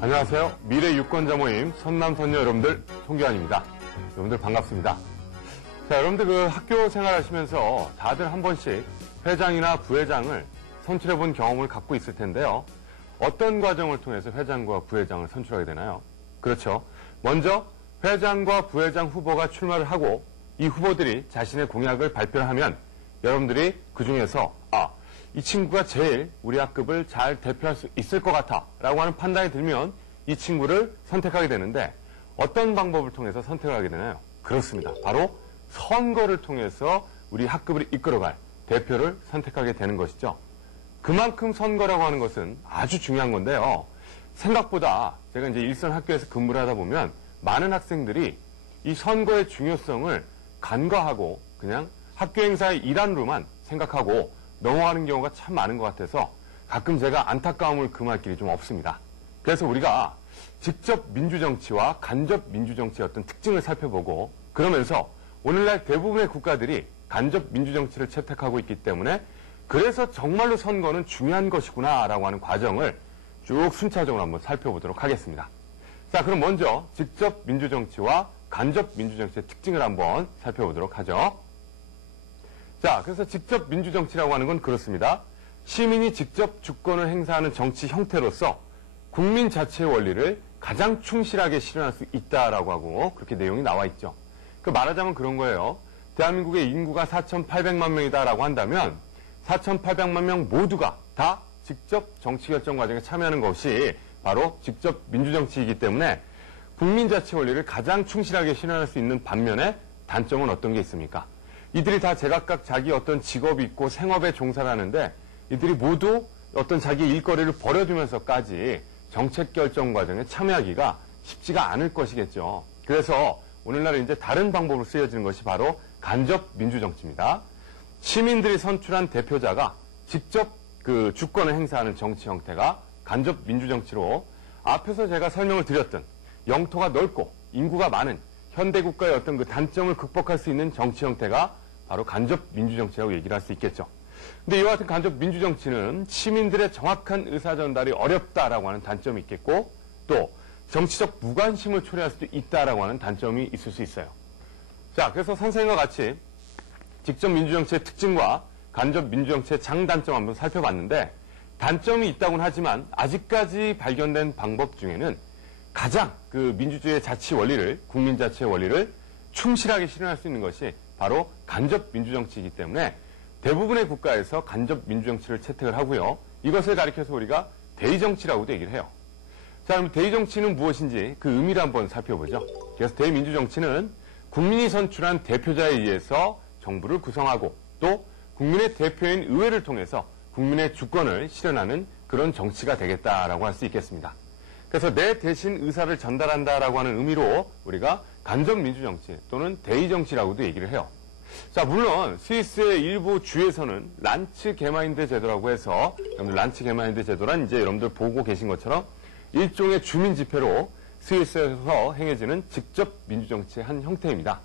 안녕하세요. 미래 유권자 모임 선남선녀 여러분들 송기환입니다. 여러분들 반갑습니다. 자, 여러분들 그 학교 생활하시면서 다들 한 번씩 회장이나 부회장을 선출해 본 경험을 갖고 있을 텐데요. 어떤 과정을 통해서 회장과 부회장을 선출하게 되나요? 그렇죠. 먼저 회장과 부회장 후보가 출마를 하고 이 후보들이 자신의 공약을 발표를 하면 여러분들이 그 중에서 이 친구가 제일 우리 학급을 잘 대표할 수 있을 것 같아 라고 하는 판단이 들면 이 친구를 선택하게 되는데 어떤 방법을 통해서 선택을 하게 되나요? 그렇습니다. 바로 선거를 통해서 우리 학급을 이끌어갈 대표를 선택하게 되는 것이죠. 그만큼 선거라고 하는 것은 아주 중요한 건데요. 생각보다 제가 이제 일선 학교에서 근무를 하다 보면 많은 학생들이 이 선거의 중요성을 간과하고 그냥 학교 행사의 일환으로만 생각하고 넘어가는 경우가 참 많은 것 같아서 가끔 제가 안타까움을 금할 길이 좀 없습니다. 그래서 우리가 직접 민주정치와 간접 민주정치의 어떤 특징을 살펴보고 그러면서 오늘날 대부분의 국가들이 간접 민주정치를 채택하고 있기 때문에 그래서 정말로 선거는 중요한 것이구나라고 하는 과정을 쭉 순차적으로 한번 살펴보도록 하겠습니다. 자, 그럼 먼저 직접 민주정치와 간접 민주정치의 특징을 한번 살펴보도록 하죠. 자, 그래서 직접 민주정치라고 하는 건 그렇습니다. 시민이 직접 주권을 행사하는 정치 형태로서 국민 자체의 원리를 가장 충실하게 실현할 수 있다라고 하고 그렇게 내용이 나와 있죠. 그 말하자면 그런 거예요. 대한민국의 인구가 4,800만 명이다라고 한다면 4,800만 명 모두가 다 직접 정치 결정 과정에 참여하는 것이 바로 직접 민주정치이기 때문에 국민 자체 원리를 가장 충실하게 실현할 수 있는 반면에 단점은 어떤 게 있습니까? 이들이 다 제각각 자기 어떤 직업이 있고 생업에 종사를 하는데 이들이 모두 어떤 자기 일거리를 버려두면서까지 정책 결정 과정에 참여하기가 쉽지가 않을 것이겠죠. 그래서 오늘날 이제 다른 방법으로 쓰여지는 것이 바로 간접 민주정치입니다. 시민들이 선출한 대표자가 직접 그 주권을 행사하는 정치 형태가 간접 민주정치로 앞에서 제가 설명을 드렸던 영토가 넓고 인구가 많은 현대국가의 어떤 그 단점을 극복할 수 있는 정치 형태가 바로 간접 민주정치라고 얘기를 할 수 있겠죠. 근데 이와 같은 간접 민주정치는 시민들의 정확한 의사전달이 어렵다라고 하는 단점이 있겠고 또 정치적 무관심을 초래할 수도 있다라고 하는 단점이 있을 수 있어요. 자, 그래서 선생님과 같이 직접 민주정치의 특징과 간접 민주정치의 장단점 한번 살펴봤는데 단점이 있다고는 하지만 아직까지 발견된 방법 중에는 가장 그 민주주의의 자치 원리를, 국민 자치의 원리를 충실하게 실현할 수 있는 것이 바로 간접 민주정치이기 때문에 대부분의 국가에서 간접 민주정치를 채택을 하고요. 이것을 가리켜서 우리가 대의정치라고도 얘기를 해요. 자, 그럼 대의정치는 무엇인지 그 의미를 한번 살펴보죠. 그래서 대민주정치는 국민이 선출한 대표자에 의해서 정부를 구성하고 또 국민의 대표인 의회를 통해서 국민의 주권을 실현하는 그런 정치가 되겠다라고 할 수 있겠습니다. 그래서 내 대신 의사를 전달한다라고 하는 의미로 우리가 간접 민주정치 또는 대의정치라고도 얘기를 해요. 자, 물론 스위스의 일부 주에서는 란츠 게마인드 제도라고 해서 여러분들 란츠 게마인드 제도란 이제 여러분들 보고 계신 것처럼 일종의 주민 집회로 스위스에서 행해지는 직접 민주정치의 한 형태입니다.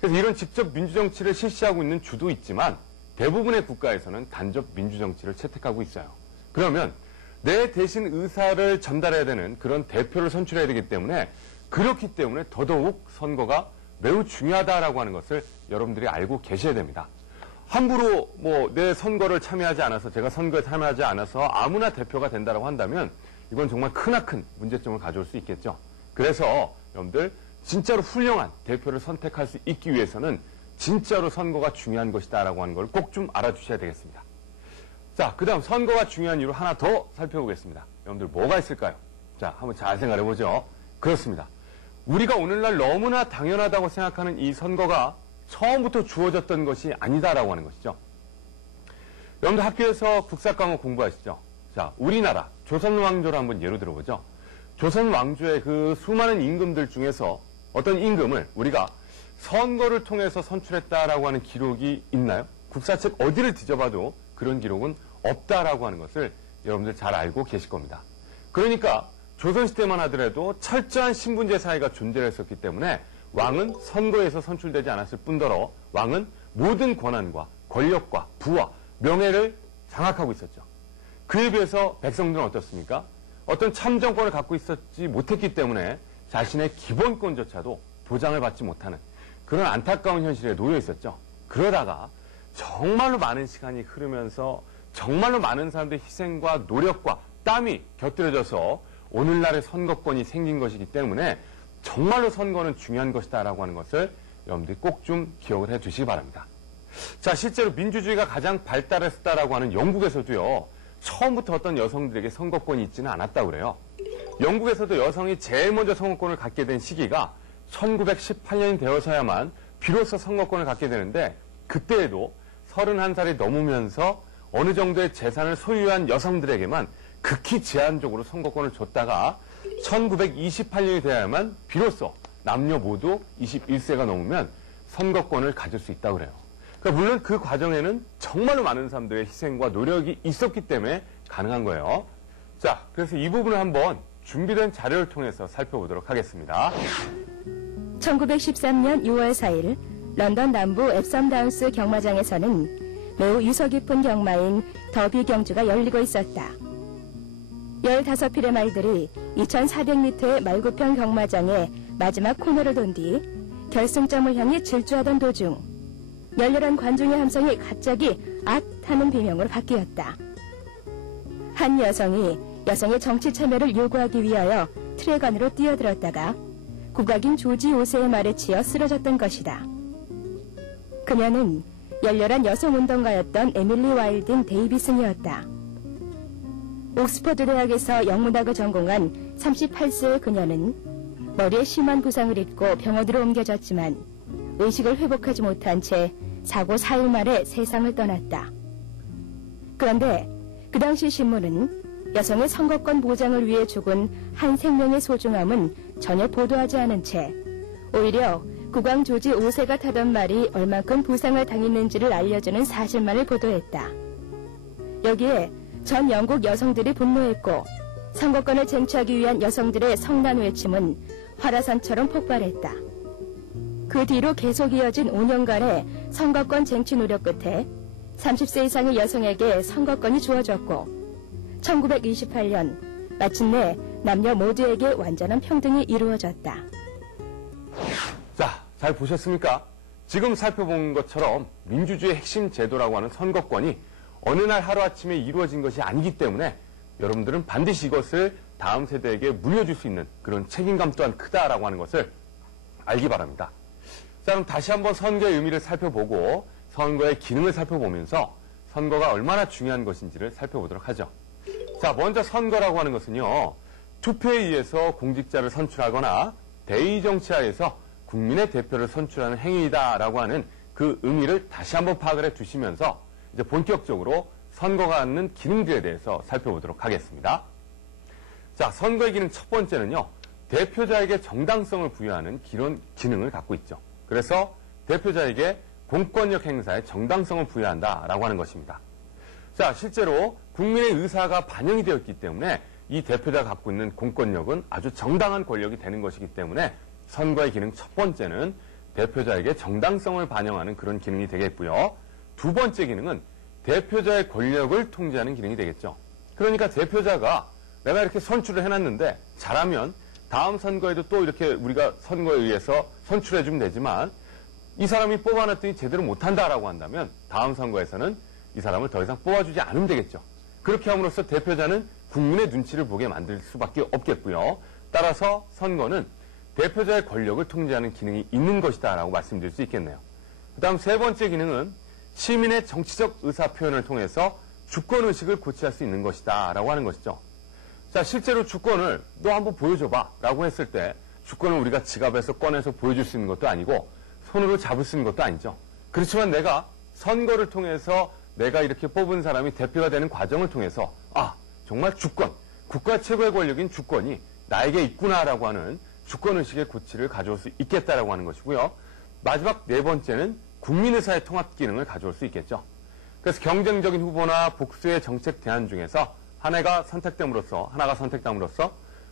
그래서 이런 직접 민주정치를 실시하고 있는 주도 있지만 대부분의 국가에서는 간접 민주정치를 채택하고 있어요. 그러면 내 대신 의사를 전달해야 되는 그런 대표를 선출해야 되기 때문에 그렇기 때문에 더더욱 선거가 매우 중요하다라고 하는 것을 여러분들이 알고 계셔야 됩니다. 함부로 내 선거를 참여하지 않아서 제가 선거에 참여하지 않아서 아무나 대표가 된다라고 한다면 이건 정말 크나큰 문제점을 가져올 수 있겠죠. 그래서 여러분들 진짜로 훌륭한 대표를 선택할 수 있기 위해서는 진짜로 선거가 중요한 것이다라고 하는 걸 꼭 좀 알아주셔야 되겠습니다. 자, 그 다음 선거가 중요한 이유 하나 더 살펴보겠습니다. 여러분들 뭐가 있을까요? 자, 한번 잘 생각해보죠. 그렇습니다. 우리가 오늘날 너무나 당연하다고 생각하는 이 선거가 처음부터 주어졌던 것이 아니다라고 하는 것이죠. 여러분들 학교에서 국사 과목 공부하시죠? 자, 우리나라 조선 왕조를 한번 예로 들어보죠. 조선 왕조의 그 수많은 임금들 중에서 어떤 임금을 우리가 선거를 통해서 선출했다라고 하는 기록이 있나요? 국사책 어디를 뒤져봐도 그런 기록은 없다라고 하는 것을 여러분들 잘 알고 계실 겁니다. 그러니까 조선시대만 하더라도 철저한 신분제 사회가 존재했었기 때문에 왕은 선거에서 선출되지 않았을 뿐더러 왕은 모든 권한과 권력과 부와 명예를 장악하고 있었죠. 그에 비해서 백성들은 어떻습니까? 어떤 참정권을 갖고 있었지 못했기 때문에 자신의 기본권조차도 보장을 받지 못하는 그런 안타까운 현실에 놓여 있었죠. 그러다가 정말로 많은 시간이 흐르면서 정말로 많은 사람들의 희생과 노력과 땀이 곁들여져서 오늘날의 선거권이 생긴 것이기 때문에 정말로 선거는 중요한 것이다라고 하는 것을 여러분들이 꼭 좀 기억을 해 두시기 바랍니다. 자, 실제로 민주주의가 가장 발달했다라고 하는 영국에서도요, 처음부터 어떤 여성들에게 선거권이 있지는 않았다고 그래요. 영국에서도 여성이 제일 먼저 선거권을 갖게 된 시기가 1918년이 되어서야만 비로소 선거권을 갖게 되는데, 그때에도 31살이 넘으면서 어느 정도의 재산을 소유한 여성들에게만 극히 제한적으로 선거권을 줬다가 1928년이 되어야만 비로소 남녀 모두 21세가 넘으면 선거권을 가질 수 있다고 그래요. 그러니까 물론 그 과정에는 정말로 많은 사람들의 희생과 노력이 있었기 때문에 가능한 거예요. 자, 그래서 이 부분을 한번 준비된 자료를 통해서 살펴보도록 하겠습니다. 1913년 6월 4일 런던 남부 앱섬다운스 경마장에서는 매우 유서 깊은 경마인 더비 경주가 열리고 있었다. 15필의 말들이 2400m의 말구평 경마장의 마지막 코너를 돈 뒤 결승점을 향해 질주하던 도중 열렬한 관중의 함성이 갑자기 앗 하는 비명으로 바뀌었다. 한 여성이 여성의 정치 참여를 요구하기 위하여 트랙 안으로 뛰어들었다가 국악인 조지 5세의 말에 치여 쓰러졌던 것이다. 그녀는 열렬한 여성운동가였던 에밀리 와일딩 데이비슨이었다. 옥스퍼드 대학에서 영문학을 전공한 38세의 그녀는 머리에 심한 부상을 입고 병원으로 옮겨졌지만 의식을 회복하지 못한 채 사고 4일 만에 세상을 떠났다. 그런데 그 당시 신문은 여성의 선거권 보장을 위해 죽은 한 생명의 소중함은 전혀 보도하지 않은 채 오히려 국왕 조지 5세가 타던 말이 얼만큼 부상을 당했는지를 알려주는 사실만을 보도했다. 여기에 전 영국 여성들이 분노했고 선거권을 쟁취하기 위한 여성들의 성난 외침은 화라산처럼 폭발했다. 그 뒤로 계속 이어진 5년간의 선거권 쟁취 노력 끝에 30세 이상의 여성에게 선거권이 주어졌고 1928년 마침내 남녀 모두에게 완전한 평등이 이루어졌다. 자, 잘 보셨습니까? 지금 살펴본 것처럼 민주주의의 핵심 제도라고 하는 선거권이 어느 날 하루아침에 이루어진 것이 아니기 때문에 여러분들은 반드시 이것을 다음 세대에게 물려줄 수 있는 그런 책임감 또한 크다라고 하는 것을 알기 바랍니다. 자, 그럼 다시 한번 선거의 의미를 살펴보고 선거의 기능을 살펴보면서 선거가 얼마나 중요한 것인지를 살펴보도록 하죠. 자, 먼저 선거라고 하는 것은요, 투표에 의해서 공직자를 선출하거나 대의 정치하에서 국민의 대표를 선출하는 행위이다라고 하는 그 의미를 다시 한번 파악을 해 두시면서 이제 본격적으로 선거가 갖는 기능들에 대해서 살펴보도록 하겠습니다. 자, 선거의 기능 첫 번째는요, 대표자에게 정당성을 부여하는 기능을 갖고 있죠. 그래서 대표자에게 공권력 행사에 정당성을 부여한다라고 하는 것입니다. 자, 실제로 국민의 의사가 반영이 되었기 때문에 이 대표자가 갖고 있는 공권력은 아주 정당한 권력이 되는 것이기 때문에 선거의 기능 첫 번째는 대표자에게 정당성을 반영하는 그런 기능이 되겠고요. 두 번째 기능은 대표자의 권력을 통제하는 기능이 되겠죠. 그러니까 대표자가 내가 이렇게 선출을 해놨는데 잘하면 다음 선거에도 또 이렇게 우리가 선거에 의해서 선출해주면 되지만 이 사람이 뽑아놨더니 제대로 못한다라고 한다면 다음 선거에서는 이 사람을 더 이상 뽑아주지 않으면 되겠죠. 그렇게 함으로써 대표자는 국민의 눈치를 보게 만들 수밖에 없겠고요. 따라서 선거는 대표자의 권력을 통제하는 기능이 있는 것이다라고 말씀드릴 수 있겠네요. 그 다음 세 번째 기능은 시민의 정치적 의사 표현을 통해서 주권의식을 고취할 수 있는 것이다 라고 하는 것이죠. 자, 실제로 주권을 너 한번 보여줘봐 라고 했을 때 주권을 우리가 지갑에서 꺼내서 보여줄 수 있는 것도 아니고 손으로 잡을 수 있는 것도 아니죠. 그렇지만 내가 선거를 통해서 내가 이렇게 뽑은 사람이 대표가 되는 과정을 통해서 정말 주권, 국가 최고의 권력인 주권이 나에게 있구나라고 하는 주권의식의 고취를 가져올 수 있겠다라고 하는 것이고요. 마지막 네 번째는 국민의사의 통합 기능을 가져올 수 있겠죠. 그래서 경쟁적인 후보나 복수의 정책 대안 중에서 하나가 선택됨으로써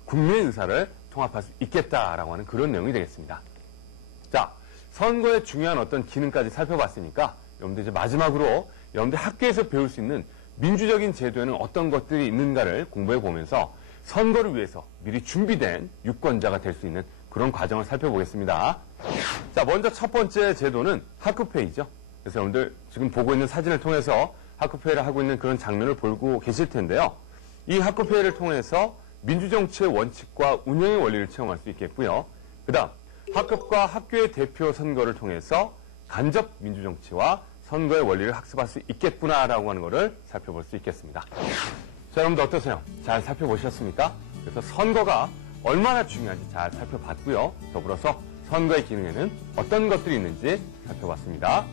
국민의 의사를 통합할 수 있겠다라고 하는 그런 내용이 되겠습니다. 자, 선거의 중요한 어떤 기능까지 살펴봤으니까 여러분들 이제 마지막으로 여러분들 학교에서 배울 수 있는 민주적인 제도에는 어떤 것들이 있는가를 공부해 보면서 선거를 위해서 미리 준비된 유권자가 될 수 있는 그런 과정을 살펴보겠습니다. 자, 먼저 첫 번째 제도는 학급회의죠. 그래서 여러분들 지금 보고 있는 사진을 통해서 학급회의를 하고 있는 그런 장면을 보고 계실 텐데요. 이 학급회의를 통해서 민주정치의 원칙과 운영의 원리를 체험할 수 있겠고요. 그 다음 학급과 학교의 대표 선거를 통해서 간접 민주정치와 선거의 원리를 학습할 수 있겠구나라고 하는 것을 살펴볼 수 있겠습니다. 자, 여러분들 어떠세요? 잘 살펴보셨습니까? 그래서 선거가 얼마나 중요한지 잘 살펴봤고요. 더불어서 선거의 기능에는 어떤 것들이 있는지 살펴봤습니다.